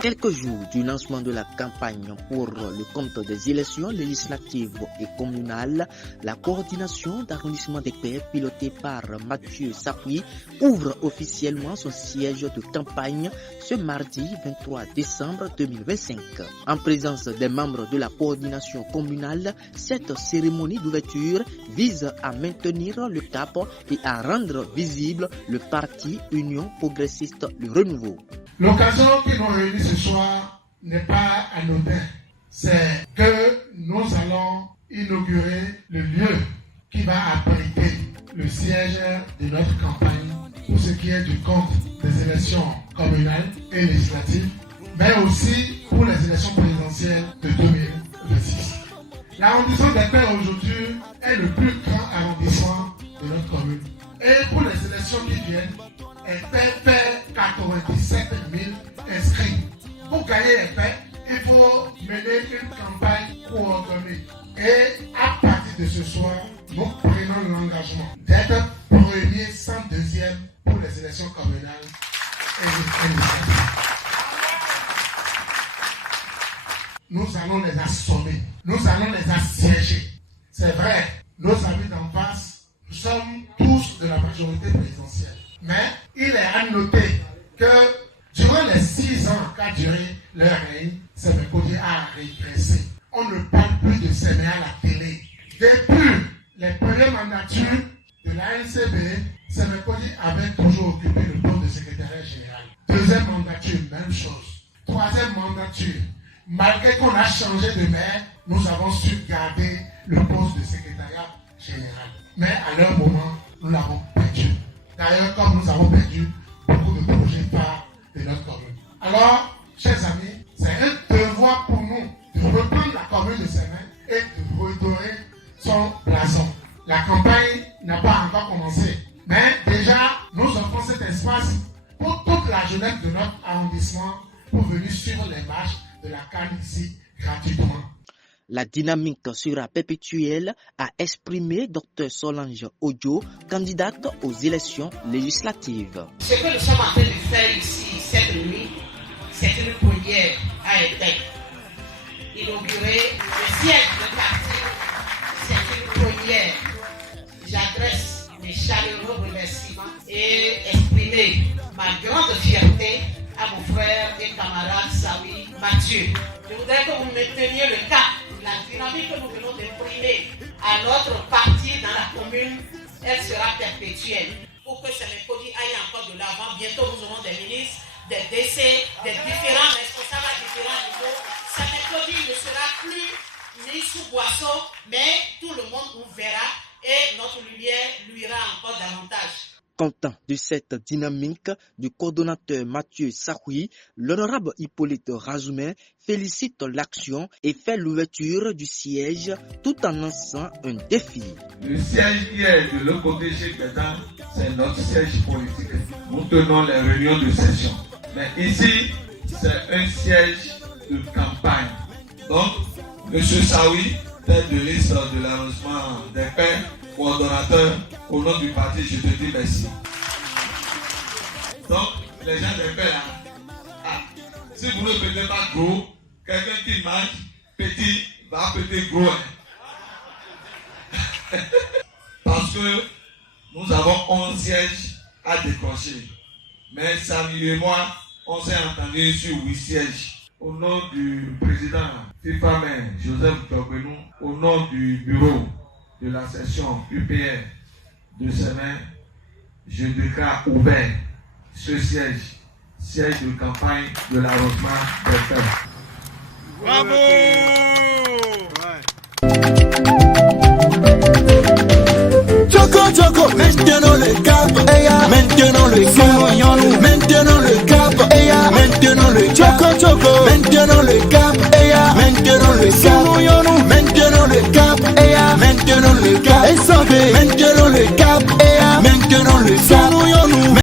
Quelques jours du lancement de la campagne pour le compte des élections législatives et communales, la coordination d'arrondissement des Pairs pilotée par Mathieu Sakwi ouvre officiellement son siège de campagne ce mardi 23 décembre 2025. En présence des membres de la coordination communale, cette cérémonie d'ouverture vise à maintenir le cap et à rendre visible le parti Union progressiste Le Renouveau. L'occasion qui nous réunit ce soir n'est pas anodine. C'est que nous allons inaugurer le lieu qui va abriter le siège de notre campagne pour ce qui est du compte des élections communales et législatives, mais aussi pour les élections présidentielles de 2026. L'arrondissement des Pairs aujourd'hui est le plus grand arrondissement de notre commune. Et pour les élections qui viennent, elle fait 97 000 inscrits. Pour gagner les Pairs, il faut mener une campagne coordonnée. Et à partir de ce soir, nous prenons l'engagement d'être premier sans deuxième pour les élections communales et législatives. Nous allons les assommer, nous allons les assiéger. C'est vrai, nos amis d'en face, nous sommes tous de la majorité présidentielle. Mais il est à noter que durant les 6 ans qu'a duré leur règne, Sémékodi a régressé. On ne parle plus de Sémé à la télé. Depuis les premières mandatures de l'ANCB, Sémékodi avait toujours occupé le poste de secrétaire général. Deuxième mandature, même chose. Troisième mandature, malgré qu'on a changé de maire, nous avons su garder le poste de secrétariat général. Mais à leur moment, nous l'avons perdu. D'ailleurs, comme nous avons perdu beaucoup de projets phares de notre commune. Alors, chers amis, c'est un devoir pour nous de reprendre la commune de ses mains et de redorer son blason. La campagne n'a pas encore commencé, mais déjà, nous offrons cet espace pour toute la jeunesse de notre arrondissement pour venir suivre les marches de la CAN ici gratuitement. La dynamique sera perpétuelle, a exprimé Dr Solange Ojo, candidate aux élections législatives. Ce que nous sommes en train de faire ici, cette nuit, c'est une première à être inaugurer le siège de parti. C'est une première. J'adresse mes chaleureux remerciements et exprimer ma grande fierté à mon frère et camarade Sawi Mathieu. Je voudrais que vous mainteniez le cap. La dynamique que nous venons d'imprimer à notre parti dans la commune, elle sera perpétuelle. Pour que Sémékodi aille encore de l'avant, bientôt nous aurons des ministres, des DC, des différents responsables à différents niveaux. Sémékodi ne sera plus mis sous boisseau, mais tout le monde nous verra et notre lumière luira encore davantage. Content de cette dynamique du coordonnateur Mathieu Sakwi, l'honorable Hippolyte Razoumé félicite l'action et fait l'ouverture du siège tout en lançant un défi. Le siège qui est de l'autre côté chez Pétain, c'est notre siège politique. Nous tenons les réunions de session. Mais ici, c'est un siège de campagne. Donc, M. Sawi, tête de liste de l'arrondissement des Pairs, coordonnateur, au nom du parti, je te dis merci. Donc, les gens des Pairs, si vous ne pétez pas gros, quelqu'un qui mange petit va péter gros. Parce que nous avons 11 sièges à décrocher. Mais Samy et moi, on s'est entendu sur 8 sièges. Au nom du président FIFA Joseph Togbenou, au nom du bureau de la session UPR de Sémé, je déclare ouvert ce siège de campagne de l'arrondissement des Pairs. Bravo! Choco, maintenant le cap, maintenant le cap, maintenant le cap, maintenant le choco, maintenant le cap, maintenant le cap, maintenant le cap, maintenant le cap, maintenant le cap, maintenant le cap.